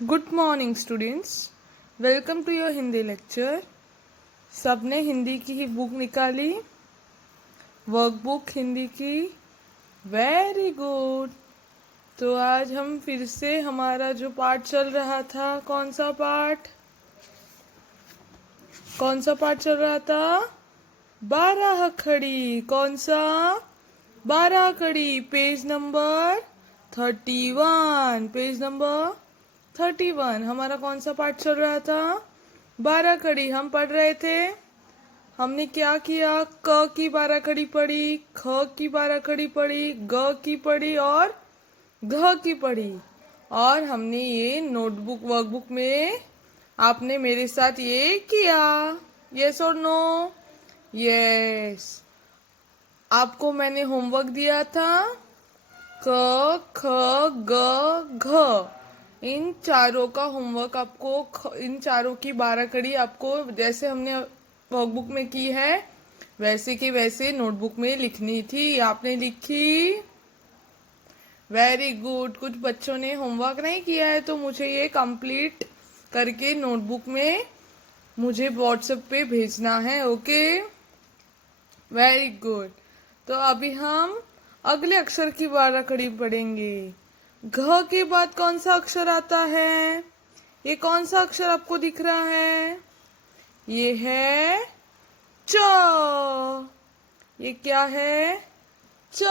Good morning students, welcome to your Hindi lecture. सबने हिंदी की ही बुक निकाली, वर्कबुक हिंदी की। Very good. तो आज हम फिर से हमारा जो पाठ चल रहा था, कौन सा पाठ चल रहा था? 12 खड़ी। कौन सा? 12 खड़ी। Page number 31। पेज नंबर 31 हमारा कौन सा पाठ चल रहा था? 12 खड़ी हम पढ़ रहे थे। हमने क्या किया? क की 12 खड़ी पढ़ी, ख की 12 खड़ी पढ़ी, ग की पढ़ी और घ की पढ़ी। और हमने ये नोटबुक वर्कबुक में आपने मेरे साथ ये किया। यस और नो? यस। आपको मैंने होमवर्क दिया था क ख ग घ। इन चारों का होमवर्क आपको, इन चारों की 12 कड़ी आपको जैसे हमने वर्कबुक में की है वैसे के वैसे नोटबुक में लिखनी थी। आपने लिखी? Very good. कुछ बच्चों ने होमवर्क नहीं किया है तो मुझे ये कंप्लीट करके नोटबुक में मुझे व्हाट्सएप पे भेजना है। Okay, very good. तो अभी हम अगले अक्षर की 12 कड़ी पढ़ेंगे। घ के बाद कौन सा अक्षर आता है? ये कौन सा अक्षर आपको दिख रहा है? ये है च। ये क्या है? च।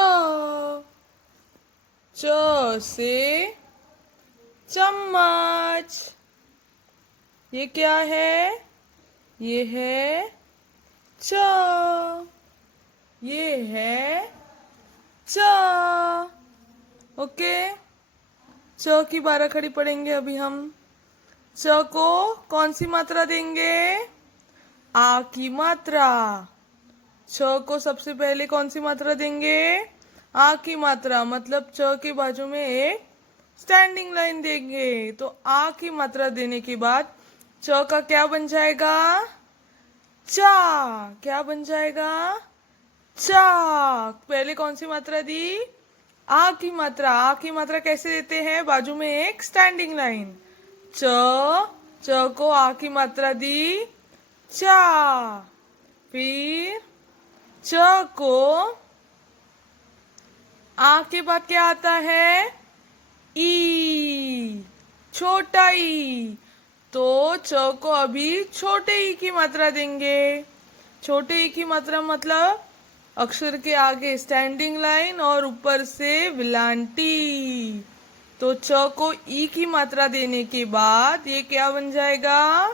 च से चम्मच। ये क्या है? ये है च। ये है च। ओके, च की 12 खड़ी पढ़ेंगे अभी हम। च को कौन सी मात्रा देंगे? आ की मात्रा। छ को सबसे पहले कौन सी मात्रा देंगे? आ की मात्रा। मतलब च के बाजू में एक स्टैंडिंग लाइन देंगे। तो आ की मात्रा देने के बाद च का क्या बन जाएगा? चा। क्या बन जाएगा? चा। पहले कौन सी मात्रा दी? आ की मात्रा। आ की मात्रा कैसे देते हैं? बाजू में एक स्टैंडिंग लाइन। च को आ की मात्रा दी, चा। फिर च को आ के बाद क्या आता है? ई, छोटा ई। तो च को अभी छोटे ई की मात्रा देंगे। छोटे ई की मात्रा मतलब अक्षर के आगे स्टैंडिंग लाइन और ऊपर से विलांटी। तो च को ई की मात्रा देने के बाद ये क्या बन जाएगा?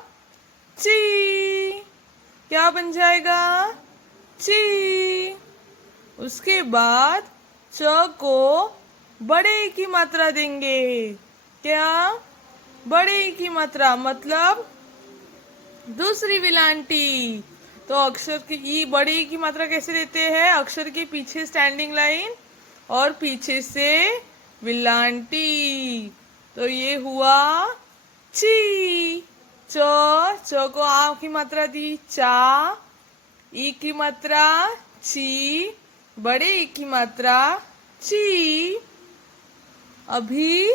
ची। क्या बन जाएगा? ची। उसके बाद च को बड़े ई की मात्रा देंगे। क्या? बड़े ई की मात्रा मतलब दूसरी विलांटी। तो अक्षर की ई, बड़े ई की मात्रा कैसे देते हैं? अक्षर के पीछे स्टैंडिंग लाइन और पीछे से विलांटी। तो ये हुआ ची। च को आ की मात्रा दी, चा। ई की मात्रा ची, बड़े ई की मात्रा ची। अभी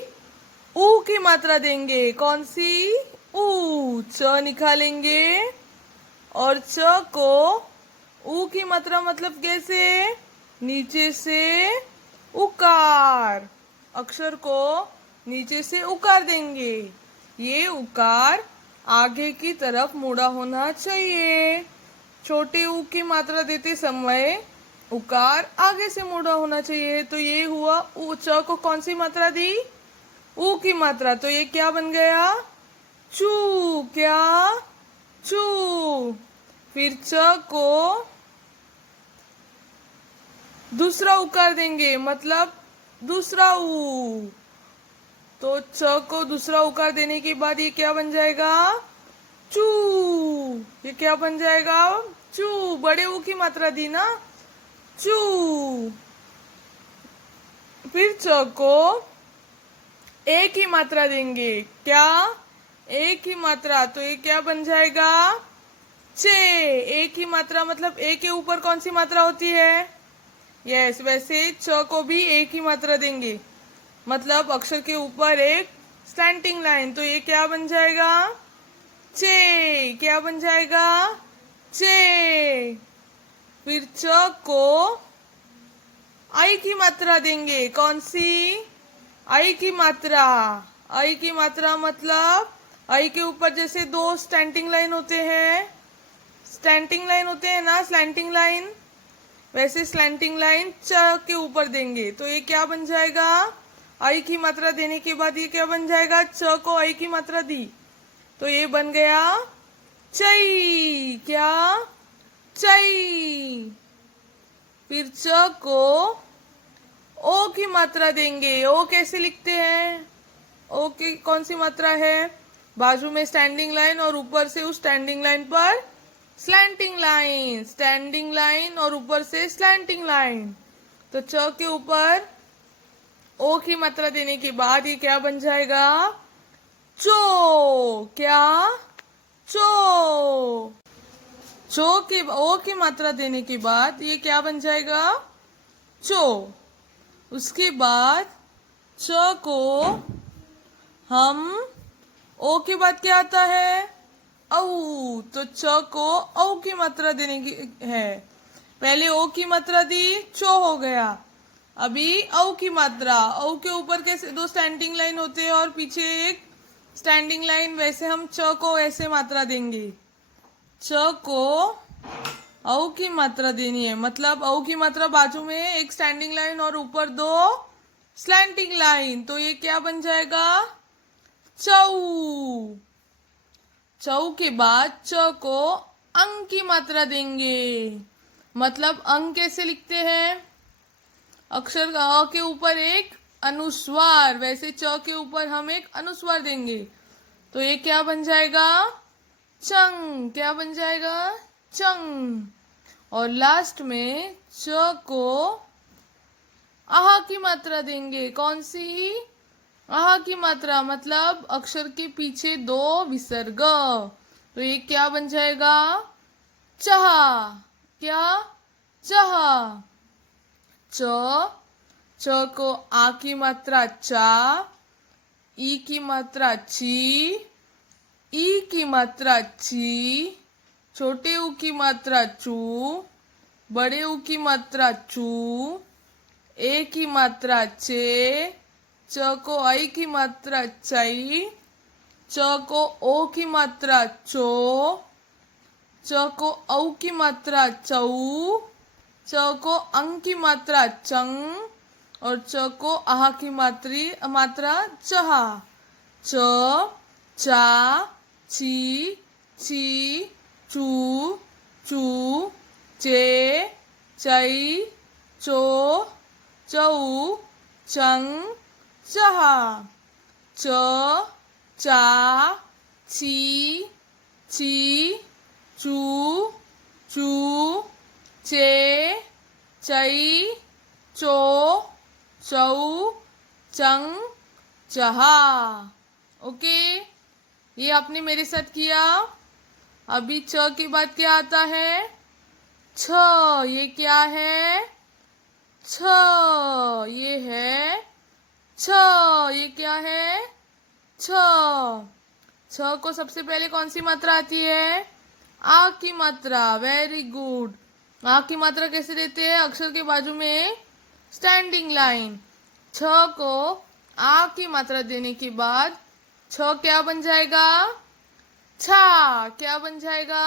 ऊ की मात्रा देंगे। कौन सी? ऊ। च निकालेंगे और च को ऊ की मात्रा मतलब कैसे? नीचे से उकार। अक्षर को नीचे से उकार देंगे। ये उकार आगे की तरफ मुड़ा होना चाहिए। छोटे ऊ की मात्रा देते समय उकार आगे से मुड़ा होना चाहिए। तो ये हुआ ऊ। च को कौन सी मात्रा दी? ऊ की मात्रा। तो ये क्या बन गया? चू। क्या? चू। फिर च को दूसरा उकार देंगे मतलब दूसरा ऊ। तो च को दूसरा उकार देने के बाद ये क्या बन जाएगा? चू। ये क्या बन जाएगा? चू। बड़े ऊ की मात्रा दी ना, चू। फिर च को एक ही मात्रा देंगे। क्या? एक ही मात्रा। तो ये क्या बन जाएगा? चे। एक ही मात्रा मतलब ए के ऊपर कौन सी मात्रा होती है? यस, वैसे च को भी एक ही मात्रा देंगे। मतलब अक्षर के ऊपर एक स्लैंटिंग लाइन, तो ये क्या बन जाएगा? चे। क्या बन जाएगा? चे। फिर च को आई की मात्रा देंगे। कौन सी? आई की मात्रा। आई की मात्रा मतलब आई के ऊपर जैसे दो स्टैंडिंग लाइन होते हैं, स्टैंडिंग लाइन होते हैं ना, स्लैंटिंग लाइन, वैसे स्लैंटिंग लाइन च के ऊपर देंगे। तो ये क्या बन जाएगा? आई की मात्रा देने के बाद ये क्या बन जाएगा? च को आई की मात्रा दी तो ये बन गया चई। क्या? चई। फिर च को ओ की मात्रा देंगे। ओ कैसे लिखते हैं? ओ की कौन सी मात्रा है? बाजू में स्टैंडिंग लाइन और ऊपर से उस स्टैंडिंग लाइन पर स्लैंटिंग लाइन, स्टैंडिंग लाइन और ऊपर से स्लैंटिंग लाइन। तो च के ऊपर ओ की मात्रा देने के बाद ये क्या बन जाएगा? चो। क्या? चो। चो के ओ की मात्रा देने के बाद ये क्या बन जाएगा? चो। उसके बाद च को हम ओ के बाद क्या आता है? औ। तो च को औ की मात्रा देने की है। पहले ओ की मात्रा दी, चो हो गया। अभी औ की मात्रा। औ के ऊपर कैसे दो स्टैंडिंग लाइन होते हैं और पीछे एक स्टैंडिंग लाइन, वैसे हम च को ऐसे मात्रा देंगे। च को औ की मात्रा देनी है, मतलब औ की मात्रा बाजू में एक स्टैंडिंग लाइन और ऊपर दो स्लैंटिंग लाइन। तो ये क्या बन जाएगा? चौ। चौ के बाद च को अंग की मात्रा देंगे। मतलब अंग कैसे लिखते हैं? अक्षर अ के ऊपर एक अनुस्वार, वैसे च के ऊपर हम एक अनुस्वार देंगे। तो ये क्या बन जाएगा? चंग। क्या बन जाएगा? चंग। और लास्ट में च को आहा की मात्रा देंगे। कौन सी? आहा की मात्रा, मतलब अक्षर के पीछे दो विसर्ग। तो ये क्या बन जाएगा? चहा। क्या? चहा। च। च को आ की मात्रा चा, ई की मात्रा ची, ई की मात्रा ची, छोटे ऊ की मात्रा चू, बड़े ऊ की मात्रा चू, ए की मात्रा चे, च को आई की मात्रा चई, च को ओ की मात्रा चो, च को औ की मात्रा चौ, च को अंग की मात्रा चंग और च को आह की मात्रा चहा। च, चा, ची, ची, चू, चू, चे, चई, चो, चौ, चंग, चहा। च, चा, ची, ची, चू, चू, चे, चई, चो, चौ, चंग, चहा। ओके, ये आपने मेरे साथ किया। अभी च के बाद क्या आता है? छ। ये क्या है? छ। ये है छ। ये क्या है? छ। छ को सबसे पहले कौन सी मात्रा आती है? आ की मात्रा। Very good. आ की मात्रा कैसे देते हैं? अक्षर के बाजू में स्टैंडिंग लाइन। छ को आ की मात्रा देने के बाद छ क्या बन जाएगा? छा। क्या बन जाएगा?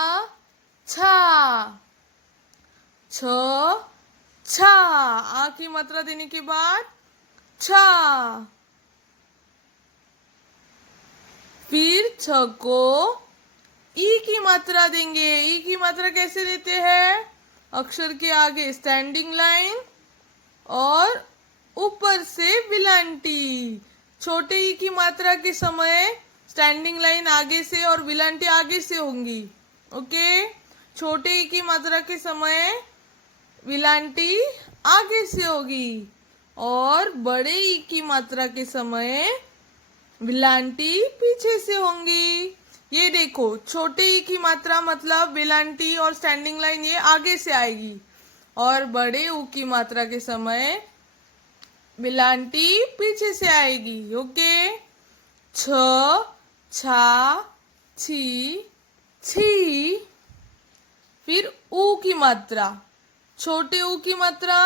छा। छ, छा। आ की मात्रा देने के बाद छा। फिर छ को ई की मात्रा देंगे। ई की मात्रा कैसे देते हैं? अक्षर के आगे स्टैंडिंग लाइन और ऊपर से विलांटी। छोटे ई की मात्रा के समय स्टैंडिंग लाइन आगे से और विलांटी आगे से होंगी। ओके, छोटे ई की मात्रा के समय विलांटी आगे से होगी और बड़े ई की मात्रा के समय विलांटी पीछे से होंगी। ये देखो, छोटे ई की मात्रा मतलब विलांटी और स्टैंडिंग लाइन ये आगे से आएगी और बड़े ऊ की मात्रा के समय विलांटी पीछे से आएगी। ओके, छ छा छी छी। फिर ऊ की मात्रा, छोटे ऊ की मात्रा,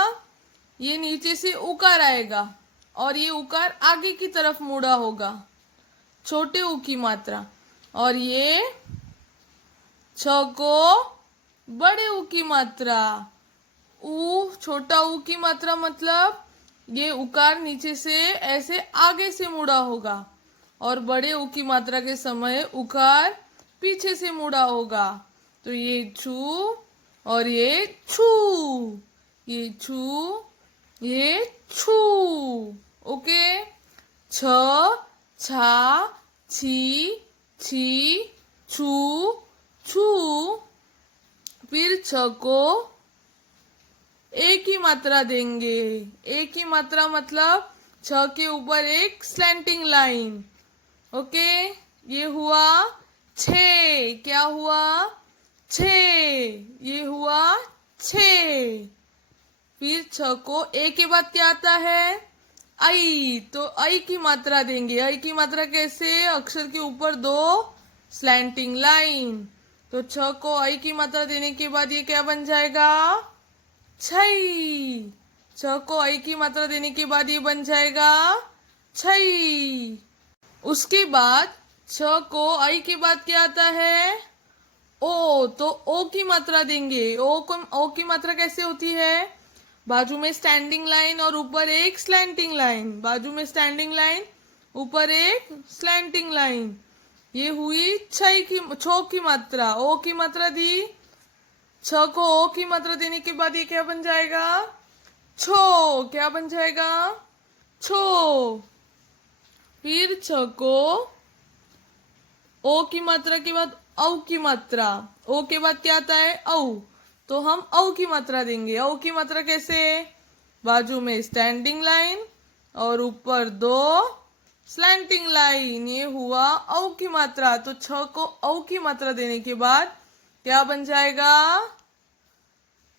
ये नीचे से उकार आएगा और ये उकार आगे की तरफ मुड़ा होगा, छोटे ऊ की मात्रा। और ये छ को बड़े ऊ की मात्रा, ऊ छोटा ऊ की मात्रा मतलब ये उकार नीचे से ऐसे आगे से मुड़ा होगा और बड़े ऊ की मात्रा के समय उकार पीछे से मुड़ा होगा। तो ये छू और ये छू, ये छू ये छू। ओके, छ छा छी छी छू छू। फिर छ को एक ही मात्रा देंगे, एक ही मात्रा मतलब छ के ऊपर एक स्लैंटिंग लाइन। ओके, ये हुआ छे, क्या हुआ छे, ये हुआ छे। फिर छ को ए के बाद क्या आता है आई, तो आई की मात्रा देंगे। आई की मात्रा कैसे, अक्षर के ऊपर दो स्लैंटिंग लाइन। तो छ को आई की मात्रा देने के बाद ये क्या बन जाएगा छई। छ को आई की मात्रा देने के बाद ये बन जाएगा छई। उसके बाद छ को आई के बाद क्या आता है ओ, तो ओ की मात्रा देंगे। ओ की मात्रा कैसे होती है, बाजू में स्टैंडिंग लाइन और ऊपर एक स्लैंटिंग लाइन, बाजू में स्टैंडिंग लाइन ऊपर एक स्लैंटिंग लाइन। ये हुई छो की मात्रा, ओ की मात्रा दी। छ को ओ की मात्रा देने के बाद ये क्या बन जाएगा छो, क्या बन जाएगा छो। फिर छ को ओ की मात्रा के बाद औ की मात्रा, ओ के बाद क्या आता है औ, तो हम औ की मात्रा देंगे। औ की मात्रा कैसे, बाजू में स्टैंडिंग लाइन और ऊपर दो स्लैंटिंग लाइन, ये हुआ औ की मात्रा। तो छ को औ की मात्रा देने के बाद क्या बन जाएगा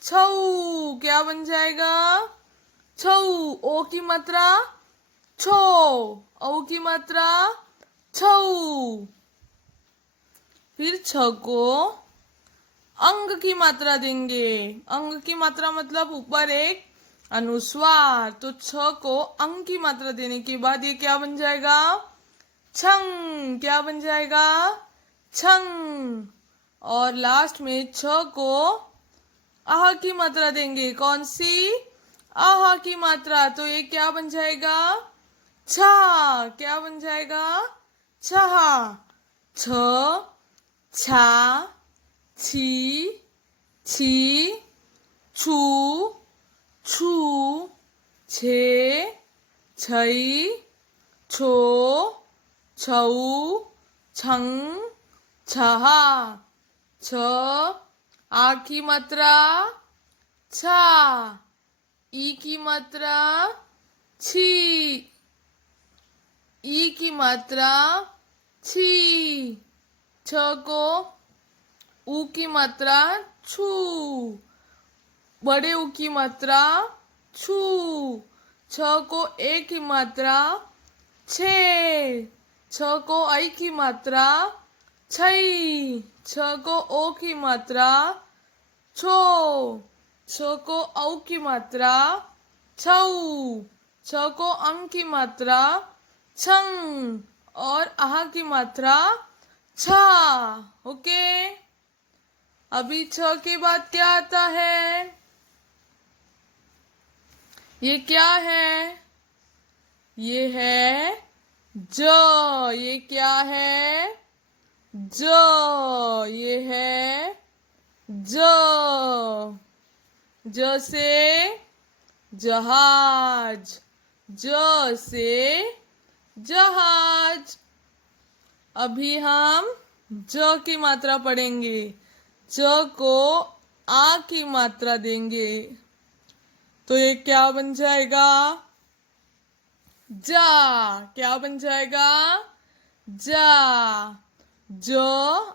छऊ, क्या बन जाएगा छऊ। ओ की मात्रा छो, औ की मात्रा छऊ। फिर छ को अंग की मात्रा देंगे। अंग की मात्रा मतलब ऊपर एक अनुस्वार, तो छ को अंग की मात्रा देने के बाद ये क्या बन जाएगा छंग, क्या बन जाएगा छंग। और लास्ट में छ को आह की मात्रा देंगे। कौन सी, आह की मात्रा, तो ये क्या बन जाएगा छा, क्या बन जाएगा छहा। छ छा छी छी छू छू छे छई छो छऊ छंग छहा। छ आ की मात्रा छा, ई की मात्रा छी, ई की मात्रा छी। छ को ऊ की मात्रा छू, बड़े ऊ की मात्रा छू। छ को ए की मात्रा छे, छ को आई की मात्रा छई। छ को ओ की मात्रा छो, छ को औ की मात्रा छऊ। छ को अंग की मात्रा छंग और आह की मात्रा छा। ओके, अभी छ के बाद क्या आता है, ये क्या है, ये है ज, ये क्या है ज, ये है ज। ज से जहाज, ज से जहाज। अभी हम ज की मात्रा पढ़ेंगे। ज को आ की मात्रा देंगे, तो ये क्या बन जाएगा जा, क्या बन जाएगा जा। ज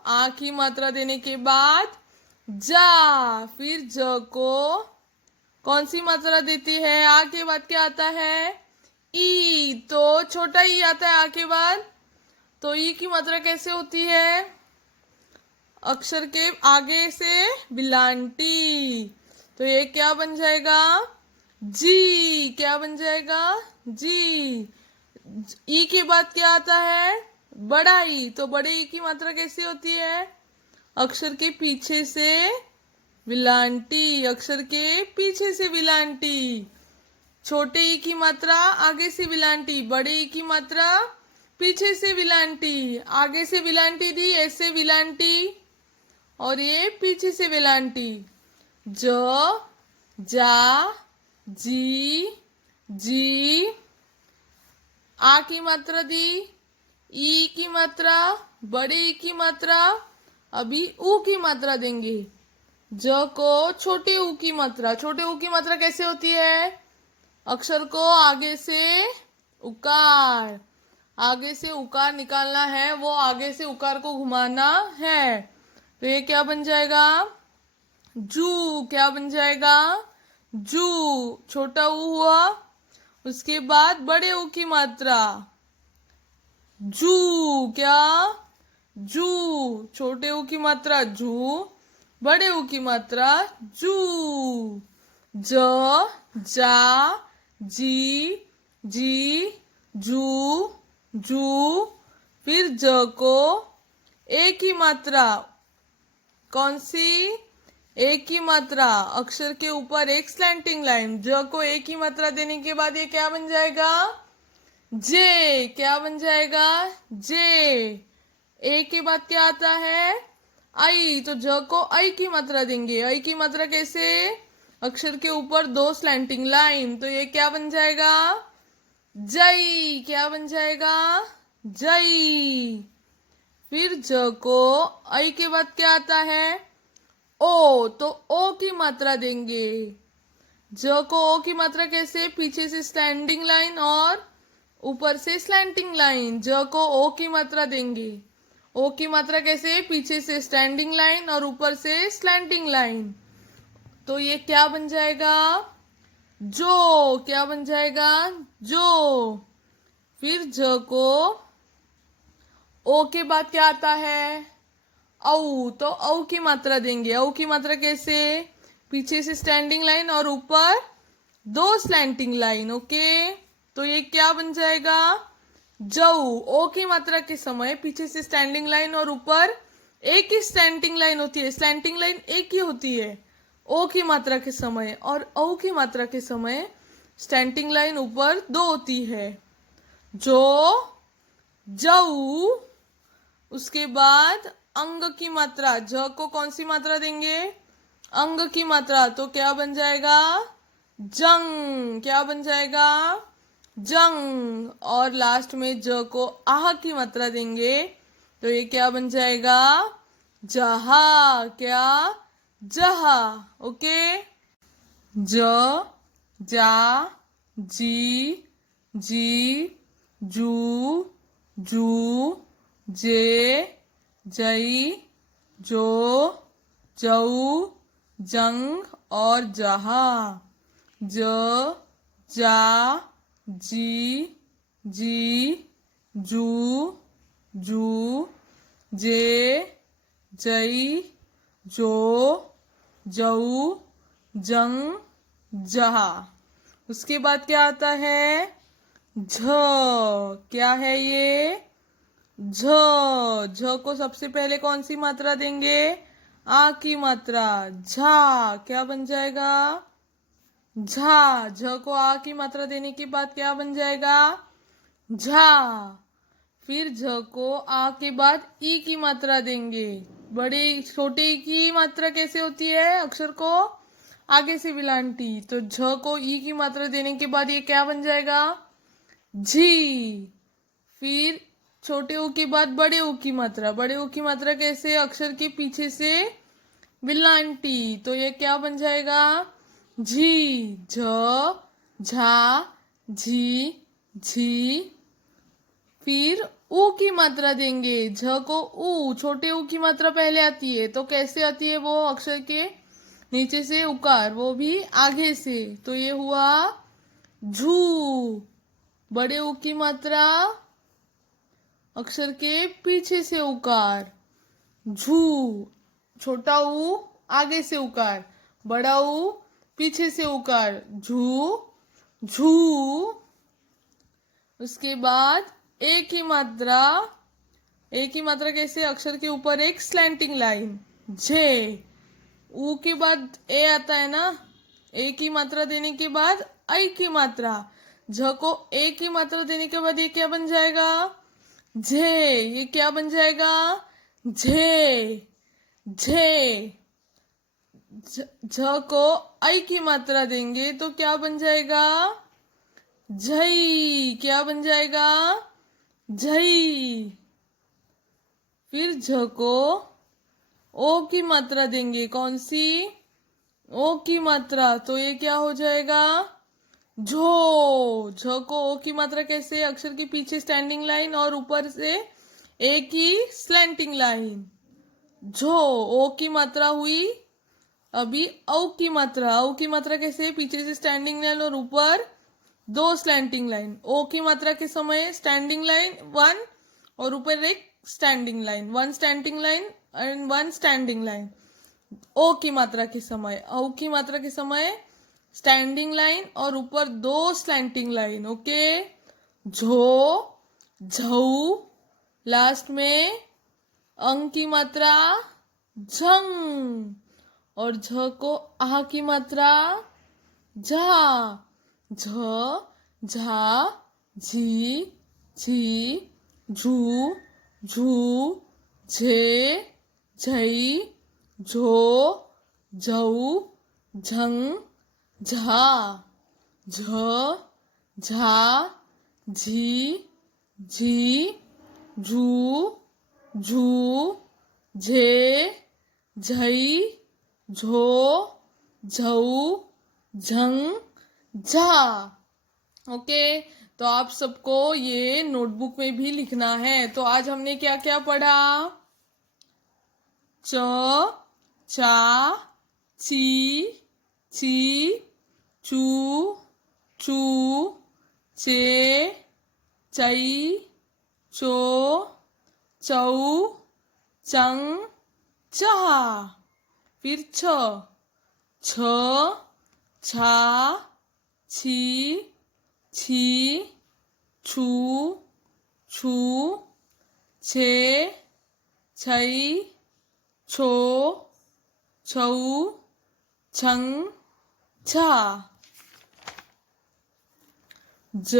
आ की मात्रा देने के बाद जा। फिर ज को कौन सी मात्रा देती है, आ के बाद क्या आता है ई, तो छोटा ई आता है आ के बाद, तो ई की मात्रा कैसे होती है? अक्षर के आगे से विलांटी। तो ये क्या बन जाएगा? जी। क्या बन जाएगा? जी। ई के बाद क्या आता है? बड़ा ई। तो बड़े ई की मात्रा कैसी होती है? अक्षर के पीछे से विलांटी। अक्षर के पीछे से विलांटी। छोटे ई की मात्रा आगे से विलांटी। बड़े ई की मात्रा पीछे से विलांटी। आगे से विलांटी दी, ऐसे विलांटी, और ये पीछे से विलांटी। ज, जा, जी, जी। आ की मात्रा दी, ई की मात्रा, बड़े ई की मात्रा, अभी ऊ की मात्रा देंगे। ज को छोटे ऊ की मात्रा। छोटे ऊ की मात्रा कैसे होती है? अक्षर को आगे से उकार। आगे से उकार निकालना है, वो आगे से उकार को घुमाना है। तो ये क्या बन जाएगा? जू। क्या बन जाएगा? जू। छोटा ऊ हुआ, उसके बाद बड़े ऊ की मात्रा जू। क्या? जू। छोटे ऊ की मात्रा जू, बड़े ऊ की मात्रा जू। ज, जा, जी, जी, जू, जू। फिर ज को ए की मात्रा। कौन सी? ए की मात्रा। अक्षर के ऊपर एक स्लैंटिंग लाइन। ज को ए की मात्रा देने के बाद ये क्या बन जाएगा? जे। क्या बन जाएगा? जे। ए के बाद क्या आता है? आई। तो ज को आई की मात्रा देंगे। आई की मात्रा कैसे? अक्षर के ऊपर दो स्लैंटिंग लाइन। तो ये क्या बन जाएगा? जई। क्या बन जाएगा? जई। फिर ज को आई के बाद क्या आता है? ओ। तो ओ की मात्रा देंगे। ज को ओ की मात्रा कैसे? पीछे से स्टैंडिंग लाइन और ऊपर से स्लैंटिंग लाइन। ज को ओ की मात्रा देंगे। ओ की मात्रा कैसे? पीछे से स्टैंडिंग लाइन और ऊपर से स्लैंटिंग लाइन। तो ये क्या बन जाएगा? जो। क्या बन जाएगा? जो। फिर ज को ओ के बाद क्या आता है? औ। तो औ की मात्रा देंगे। औ की मात्रा कैसे? पीछे से स्टैंडिंग लाइन और ऊपर दो स्लैंटिंग लाइन। ओके, तो ये क्या बन जाएगा? जऊ। ओ की मात्रा के समय पीछे से स्टैंडिंग लाइन और ऊपर एक ही स्टैंडिंग लाइन होती है। स्टैंडिंग लाइन एक ही होती है ओ की मात्रा के समय, और औ की मात्रा के समय स्टैंडिंग लाइन ऊपर दो होती है। जो, जऊ। उसके बाद अंग की मात्रा। ज को कौन सी मात्रा देंगे? अंग की मात्रा। तो क्या बन जाएगा? जंग। क्या बन जाएगा? जंग। और लास्ट में ज को आह की मात्रा देंगे। तो ये क्या बन जाएगा? जहा। क्या? जहा। ओके। ज, जा, जी, जी, जू, जू, जे, जई, जो, जऊ, जंग और जहा। ज, जा, जी, जी, जू, जू, जे, जई, जो, जऊ, जंग, जहा। उसके बाद क्या आता है? झ। क्या है ये? झ। झ को सबसे पहले कौन सी मात्रा देंगे? आ की मात्रा। झा। क्या बन जाएगा? झा। झ को आ की मात्रा देने के बाद क्या बन जाएगा? झा। फिर झ को आ के बाद ई की मात्रा देंगे। बड़े छोटे ई की मात्रा कैसे होती है? अक्षर को आगे से विलांटी। तो झ को ई की मात्रा देने के बाद ये क्या बन जाएगा? झी। फिर छोटे ऊ के बाद बड़े ऊ की मात्रा। बड़े ऊ की मात्रा कैसे? अक्षर के पीछे से विलांटी। तो ये क्या बन जाएगा? झी। झ, झा, झी, झी। फिर ऊ की मात्रा देंगे। झ को ऊ। छोटे ऊ की मात्रा पहले आती है, तो कैसे आती है वो? अक्षर के नीचे से उकार, वो भी आगे से। तो ये हुआ झू। बड़े ऊ की मात्रा अक्षर के पीछे से उकार, झू, छोटा ऊ आगे से उकार, बड़ा ऊ पीछे से उकार, झू झू। उसके बाद एक ही मात्रा कैसे, अक्षर के ऊपर एक स्लैंटिंग लाइन, झे, ऊ के बाद ए आता है ना, एक ही मात्रा देने के बाद आई की मात्रा, झ को एक ही मात्रा देने के बाद ये क्या बन जाएगा, झे, ये क्या बन जाएगा, झे झे। झ को आई की मात्रा देंगे तो क्या बन जाएगा, झई, क्या बन जाएगा, झई। फिर झ को ओ की मात्रा देंगे, कौन सी, ओ की मात्रा, तो ये क्या हो जाएगा, झो। झ को ओ की मात्रा कैसे, अक्षर के पीछे स्टैंडिंग लाइन और ऊपर से एक ही स्लैंटिंग लाइन, झो। ओ की मात्रा हुई, अभी औ की मात्रा कैसे, पीछे से स्टैंडिंग लाइन और ऊपर दो स्लैंटिंग लाइन। ओ की मात्रा के समय स्टैंडिंग लाइन वन और ऊपर एक standing line, one standing line and one standing line. ओ की मात्रा के समय, औ की मात्रा के समय स्टैंडिंग लाइन और ऊपर दो स्लैंटिंग लाइन, ओके। झो, झऊ, लास्ट में अंग की मात्रा झंग, और झ को आह की मात्रा झा, झ, झा, झी, झी, झू, झू, झे, झई, झो, झऊ, झंग, झा, झ, झा, झी, झी, झू, झू, झे, झई, झो, झऊ, झंग, झा। ओके, तो आप सबको ये नोटबुक में भी लिखना है। तो आज हमने क्या क्या पढ़ा, च, चा, ची, ची, चू, चू, चे, चई, चो, चऊ, चंग, चहा। फिर छ, छ, छा, छी, छी, छू, छू, छे, छई, छो, छऊ, छंग, छा। ज,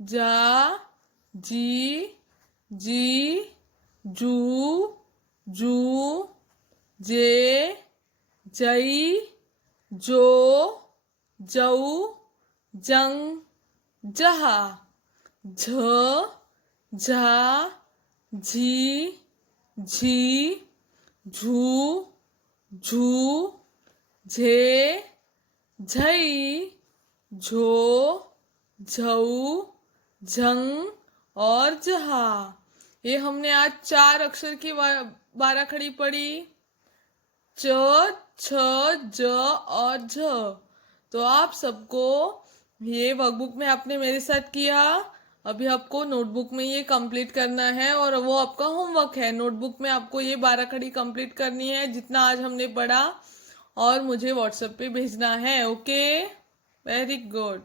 जा, जी, जी, जू, जू, जे, जई, जो, जऊ, जंग, जहा। झ, झा, झी, झी, झू, झू, झे, झई, झो, झऊ, झंग और जहा। ये हमने आज 4 अक्षर की 12 खड़ी पढ़ी, च, छ, ज और झ। तो आप सबको ये वर्कबुक में आपने मेरे साथ किया, अभी आपको नोटबुक में ये कंप्लीट करना है और वो आपका होमवर्क है। नोटबुक में आपको ये 12 खड़ी कंप्लीट करनी है जितना आज हमने पढ़ा, और मुझे व्हाट्सएप पे भेजना है, ओके। Very good.